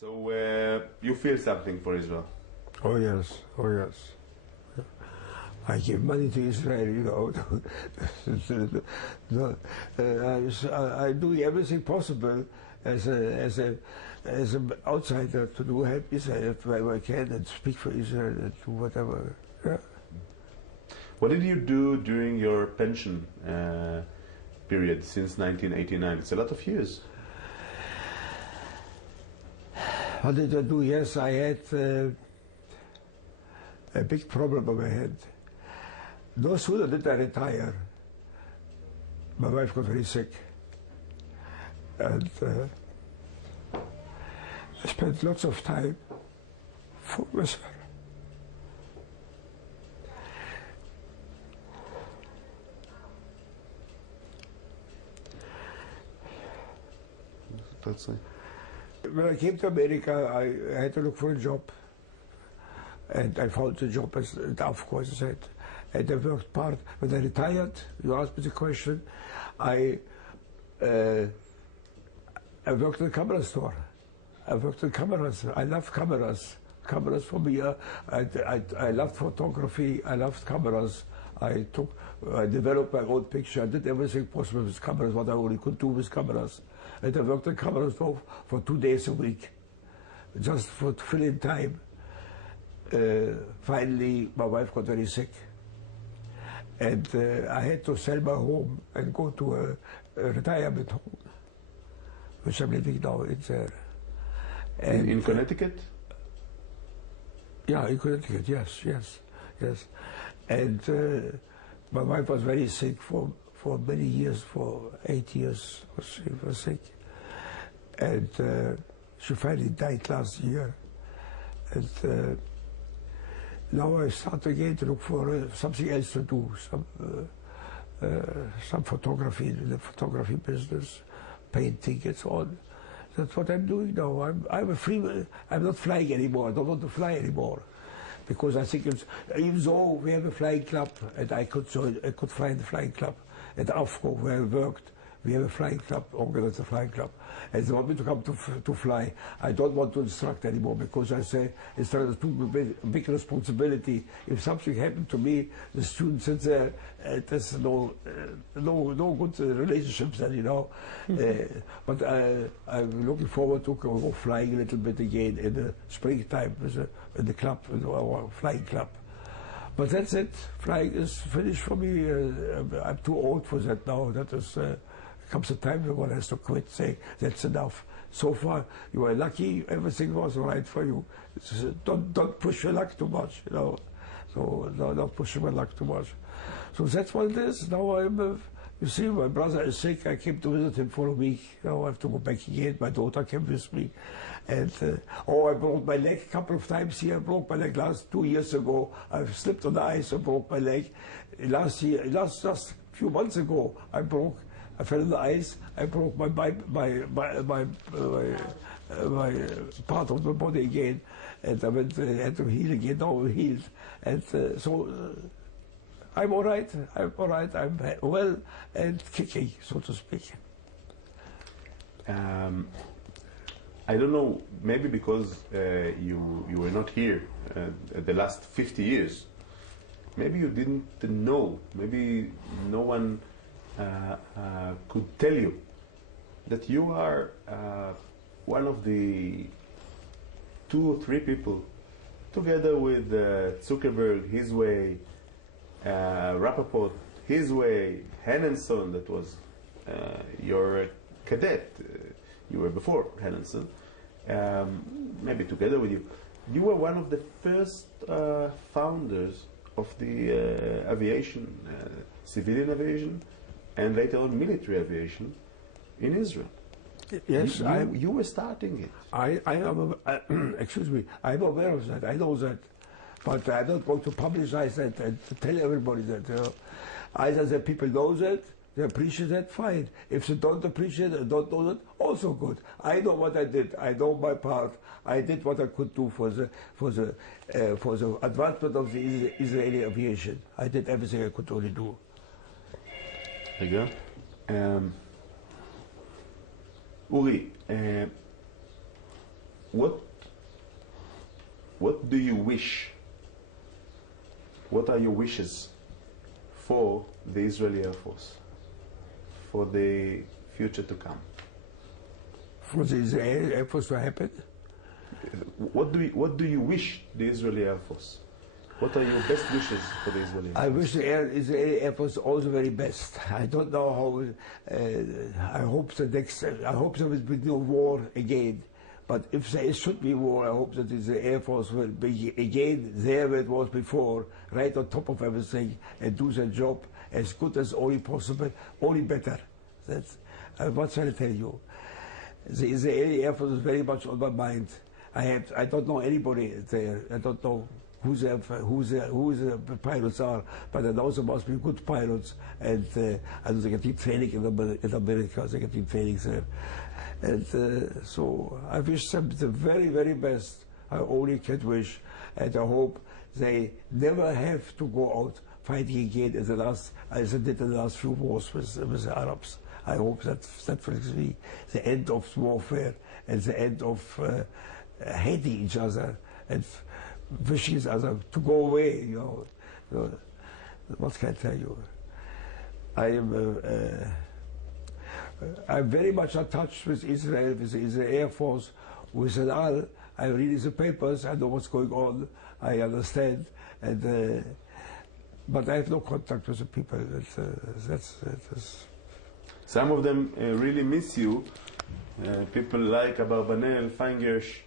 So you feel something for Israel? Oh yes, oh yes. I give money to Israel, you know. I do everything possible as an outsider to do help Israel wherever I can and speak for Israel and do whatever. Yeah. What did you do during your pension period since 1989? It's a lot of years. What did I do? Yes, I had a big problem on my head. No sooner did I retire, my wife got very sick. And I spent lots of time with her. That's it. When I came to America, I had to look for a job. And I found a job as of course I said. And I worked part. When I retired, you asked me the question, I worked in a camera store. I worked in cameras. I love cameras. Cameras for me. I loved photography. I loved cameras. I developed my own picture. I did everything possible with cameras, what I only could do with cameras. And I worked in a camera store for 2 days a week, just for to fill in time. Finally, my wife got very sick. And I had to sell my home and go to a retirement home, which I'm living now in there. And, in Connecticut? Yeah, in Connecticut, yes. And my wife was very sick for many years, for 8 years she was sick. And she finally died last year. And now I start again to look for something else to do, some photography in the photography business, painting and so on. That's what I'm doing now. I'm a free. I'm not flying anymore. I don't want to fly anymore, because I think it's, even though we have a flying club and I could fly in the flying club at AFCO where I worked. We have a flying club, organized a flying club, and they want me to come to fly. I don't want to instruct anymore, because I say it's a big responsibility. If something happened to me, the students sit there, there's no good relationships then, you know. But I'm looking forward to go flying a little bit again in the springtime in the club, in our flying club. But that's it. Flying is finished for me. I'm too old for that now. That is. Comes a time when one has to quit, say that's enough. So far you are lucky, everything was right for you. Don't push your luck too much, you know. So not pushing my luck too much. So that's what it is. Now you see, my brother is sick. I came to visit him for a week. Now I have to go back again. My daughter came with me, and I broke my leg a couple of times here. I broke my leg 2 years ago. I slipped on the ice and broke my leg. Last few months ago, I fell in the ice. I broke my part of the body again, and I had to heal again. Now I'm healed, and so I'm all right. I'm well and kicking, so to speak. I don't know. Maybe because you were not here the last 50 years. Maybe you didn't know. Maybe no one could tell you that you are one of the 2 or 3 people, together with Zuckerberg, his way, Rappaport, his way, Henningson, that was your cadet. You were before Henningson, maybe together with you. You were one of the first founders of the aviation, civilian aviation, and later on military aviation in Israel. Yes, you were starting it. I am, excuse me, I'm aware of that, I know that. But I'm not going to publicize that and to tell everybody that. Either the people know that, they appreciate that, fine. If they don't appreciate it, don't know that, also good. I know what I did. I know my part. I did what I could do for the advancement of the Israeli aviation. I did everything I could only do. There you go. Uri, what do you wish? What are your wishes for the Israeli Air Force, for the future to come? For the Israeli Air Force to happen? What do you wish the Israeli Air Force? What are your best wishes for the Israeli Air Force? I wish the Israeli Air Force all the very best. I don't know how. I hope there will be no war again. But if there should be war, I hope that the Air Force will be again there where it was before, right on top of everything, and do their job as good as only possible, only better. That's what shall I tell you? The Israeli Air Force is very much on my mind. I don't know anybody there. I don't know who the pilots are, but I know there must be good pilots, and I know they're getting training in America. They're getting training there, and so I wish them the very, very best. I only can wish, and I hope they never have to go out fighting again as they did in the last few wars with the Arabs. I hope that will be the end of warfare and the end of hating each other and wishing each other to go away. You know, what can I tell you? I'm very much attached with Israel, with the Israeli Air Force, with it all. I read the papers. I know what's going on. I understand, and but I have no contact with the people. That's Some of them really miss you. People like Abarbanel, Feingersh,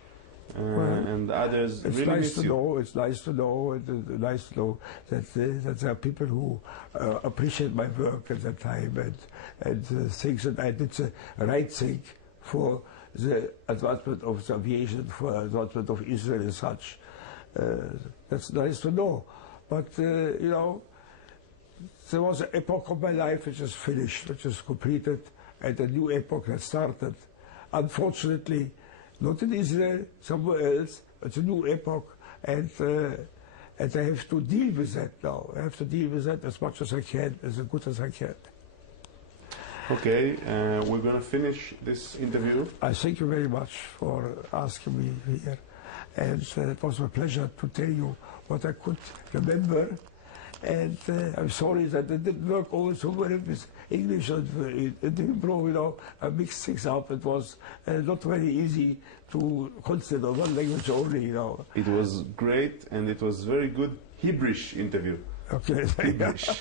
and others it's really nice miss to you. know. It's nice to know. It's nice to know that there are people who appreciate my work at that time and think that I did the right thing for the advancement of the aviation, for the advancement of Israel and such. That's nice to know. But you know, there was an epoch of my life which is finished, which is completed, and a new epoch has started. Unfortunately, not in Israel, somewhere else. It's a new epoch, and I have to deal with that now. I have to deal with that as much as I can, as good as I can. Okay, we're going to finish this interview. I thank you very much for asking me here, and it was my pleasure to tell you what I could remember. And I'm sorry that it didn't work over so well with English and Hebrew, you know. I mixed things up. It was not very easy to consider one language only, you know. It was great, and it was very good Hebrish interview. Okay, Hebrish.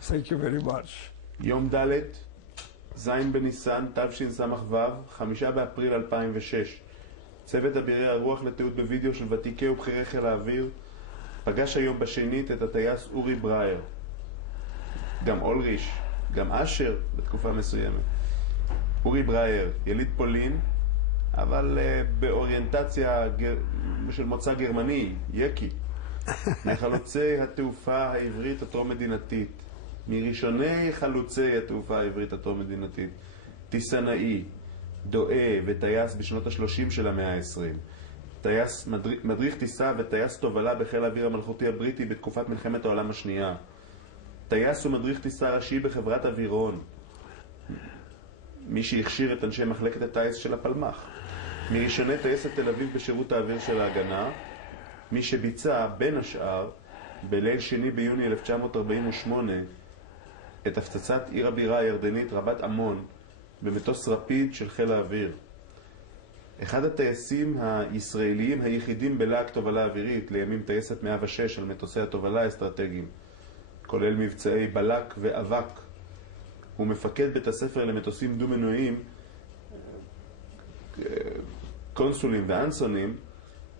thank you very much. יום ד' ז' בניסן תשס"ו, 5 באפריל 2006. צוות אבירי הרוח לתיעוד בווידאו של ותיקי ובכירי חיל האוויר פגש היום בשנית את הטייס אורי ברייר. גם אולריש, גם אשר בתקופה מסוימת. אורי ברייר, יליד פולין, אבל באוריינטציה של מוצא גרמני, יקי. מחלוצי התעופה העברית הטרום-מדינתית. מראשוני חלוצי התעופה העברית הטרום-מדינתית. טיסנאי, דואה וטייס בשנות ה-30 של המאה ה-20. טייס, מדריך טיסה וטייס תובלה בחיל האוויר המלכותי הבריטי בתקופת מלחמת העולם השנייה. טייס ומדריך טיסה ראשי בחברת אווירון. מי שהכשיר את אנשי מחלקת הטייס של הפלמ"ח. מראשוני טייסת תל אביב בשירות האוויר של ההגנה. מי שביצע, בין השאר, בליל שני ביוני 1948, את הפצצת עיר הבירה הירדנית רבת עמון במטוס רפיד של חיל האוויר. אחד הטייסים הישראליים היחידים בלהק תובלה אווירית, לימים טייסת 106 על מטוסי התובלה האסטרטגיים, כולל מבצעי בלק ואבק. הוא מפקד בית הספר למטוסים דו-מנועיים, קונסולים ואנסונים,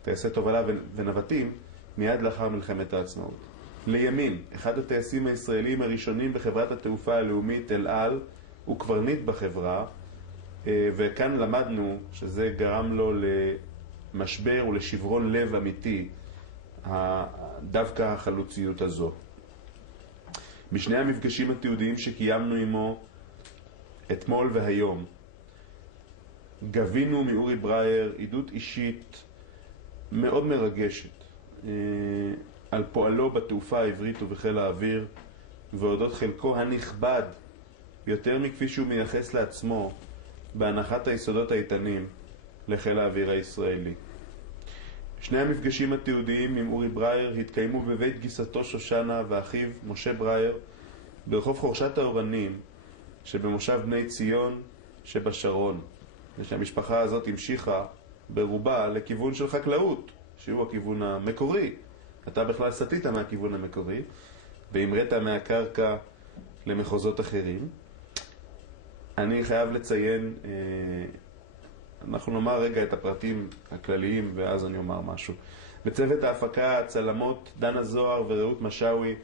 טייסי תובלה ונווטים, מיד לאחר מלחמת העצמאות. לימין, אחד הטייסים הישראלים הראשונים בחברת התעופה הלאומית אל על, הוא קברניט בחברה, וכאן למדנו שזה גרם לו למשבר ולשברון לב אמיתי, דווקא החלוציות הזו. בשני המפגשים התיעודיים שקיימנו עמו אתמול והיום, גבינו מאורי ברייר עדות אישית מאוד מרגשת על פועלו בתעופה העברית ובחיל האוויר, ואודות חלקו הנכבד יותר מכפי שהוא מייחס לעצמו בהנחת היסודות האיתנים לחיל האוויר הישראלי. שני המפגשים התיעודיים עם אורי ברייר התקיימו בבית גיסתו שושנה ואחיו משה ברייר ברחוב חורשת האורנים שבמושב בני ציון שבשרון. ושהמשפחה הזאת המשיכה ברובה לכיוון של חקלאות, שהוא הכיוון המקורי. אתה בכלל סטית מהכיוון המקורי והמראת מהקרקע למחוזות אחרים. אני חייב לציין, אנחנו נאמר רגע את הפרטים הכלליים ואז אני אומר משהו. בצוות ההפקה, הצלמות דנה זוהר ורעות משאווי,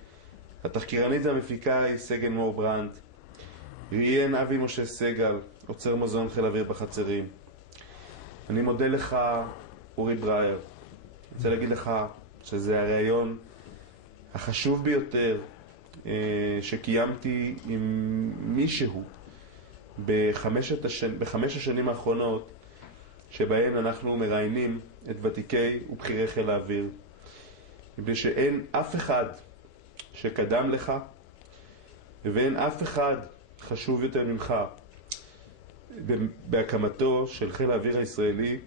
התחקירנית והמפיקה היא סגן מור ברנט, ראיין אבי משה סגל, עוצר מוזיאון חיל אוויר בחצרים. אני מודה לך, אורי ברייר. אני רוצה להגיד לך שזה הראיון החשוב ביותר שקיימתי עם מישהו בחמש השנים האחרונות שבהן אנחנו מראיינים את ותיקי ובחירי חיל האוויר. מפני שאין אף אחד שקדם לך ואין אף אחד חשוב יותר ממך בהקמתו של חיל האוויר הישראלי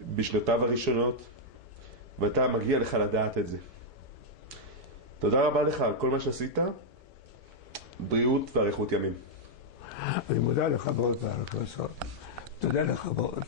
בשנותיו הראשונות, ואתה מגיע לך לדעת את זה. תודה רבה לך על כל מה שעשית, בריאות ואריכות ימים. אני מודה לך מאוד, פרופסור. תודה לך מאוד.